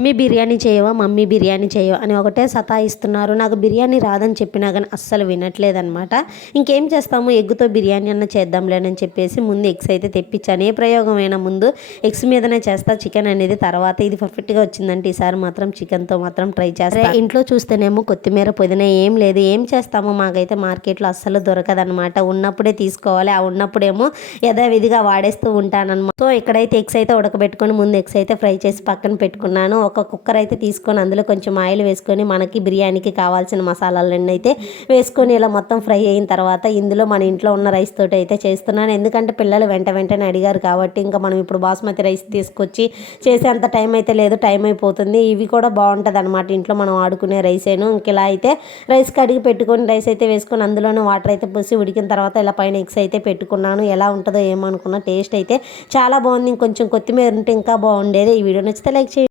Mummy biryani చేయవా, mummy biryani చేయవా అని ఒకటే సతాయిస్తున్నారు. నాకు బిర్యానీ రాదని చెప్పినా కానీ అస్సలు వినట్లేదనమాట. ఇంకేం చేస్తాము, ఎగ్గుతో బిర్యానీ అన్న చేద్దాంలేనని చెప్పేసి ముందు ఎగ్స్ అయితే తెప్పించాను. ఏ ప్రయోగమైనా ముందు ఎగ్స్ మీదనే చేస్తా, చికెన్ అనేది తర్వాత. ఇది పర్ఫెక్ట్గా వచ్చిందంటే ఈసారి మాత్రం చికెన్తో మాత్రం ట్రై చేస్తా. ఇంట్లో చూస్తేనేమో కొత్తిమీర పుదీనా ఏం లేదు. ఏం చేస్తాము, మాకైతే మార్కెట్లో అస్సలు దొరకదనమాట. ఉన్నప్పుడే తీసుకోవాలి. ఆ ఉన్నప్పుడేమో యథావిధిగా వాడేస్తూ ఉంటానన్నమాట. సో ఇక్కడైతే ఎగ్స్ అయితే ఉడకబెట్టుకొని ముందు ఎగ్స్ అయితే ఫ్రై చేసి పక్కన పెట్టుకున్నాను. ఒక కుక్కర్ అయితే తీసుకొని అందులో కొంచెం ఆయిల్ వేసుకొని మనకి బిర్యానీకి కావాల్సిన మసాలాలన్నీ అయితే వేసుకొని ఇలా మొత్తం ఫ్రై అయిన తర్వాత ఇందులో మన ఇంట్లో ఉన్న రైస్ తోటి అయితే చేస్తున్నాను. ఎందుకంటే పిల్లలు వెంటనే అడిగారు కాబట్టి ఇంకా మనం ఇప్పుడు బాస్మతి రైస్ తీసుకొచ్చి చేసేంత టైం అయితే లేదు, టైం అయిపోతుంది. ఇవి కూడా బాగుంటుంది అనమాట, ఇంట్లో మనం ఆడుకునే రైసేను. ఇంక ఇలా అయితే రైస్ కడిగి పెట్టుకొని రైస్ అయితే వేసుకొని అందులోనే వాటర్ అయితే పోసి ఉడికిన తర్వాత ఇలా పైన ఎగ్స్ అయితే పెట్టుకున్నాను. ఎలా ఉంటుందో ఏమనుకున్నా, టేస్ట్ అయితే చాలా బాగుంది. ఇంకొంచెం కొత్తిమీర ఉంటే ఇంకా బాగుండేది. ఈ వీడియో నచ్చితే లైక్ చేయండి.